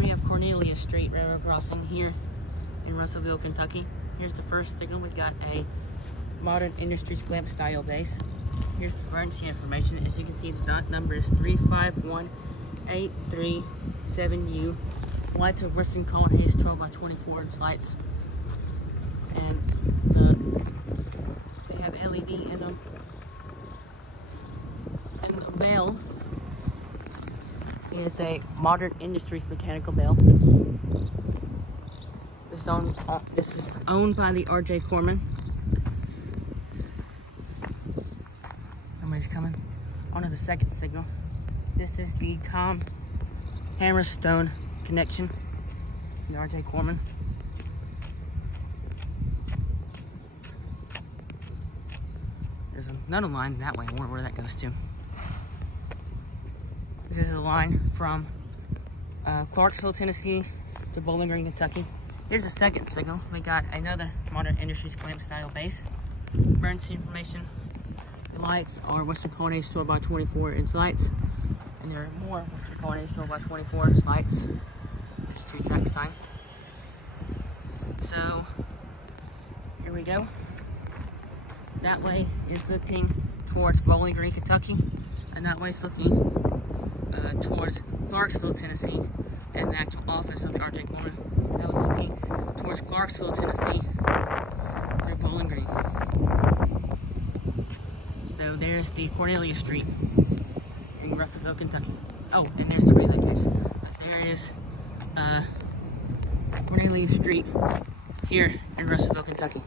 Here we have Cornelius Street Railroad Crossing here in Russellville, Kentucky. Here's the first signal. We've got a modern industries clamp style base. Here's the emergency information. As you can see, the dot number is 351837U. Lights of Western Colony is 12x24 inch lights. And they have LED in them. And the bell is a modern industries mechanical bell. This is owned by the R.J. Corman. Somebody's coming. On to the second signal. This is the Tom Hammerstone connection. The R.J. Corman. There's another line that way. I wonder where that goes to. This is a line from Clarksville, Tennessee to Bowling Green, Kentucky. Here's the second signal. We got another modern industries clamp style base. Emergency information. The lights are Western Colony 12x24 inch lights. And there are more Western Colony 12x24 inch lights. There's a 2-track sign. So, here we go. That way is looking towards Bowling Green, Kentucky. And that way is looking towards Clarksville, Tennessee, and the actual office of the R.J. Corman. That was looking towards Clarksville, Tennessee, through Bowling Green. So there's the Cornelius Street in Russellville, Kentucky. Oh, and there's the relay case. But there is Cornelius Street here in Russellville, Kentucky.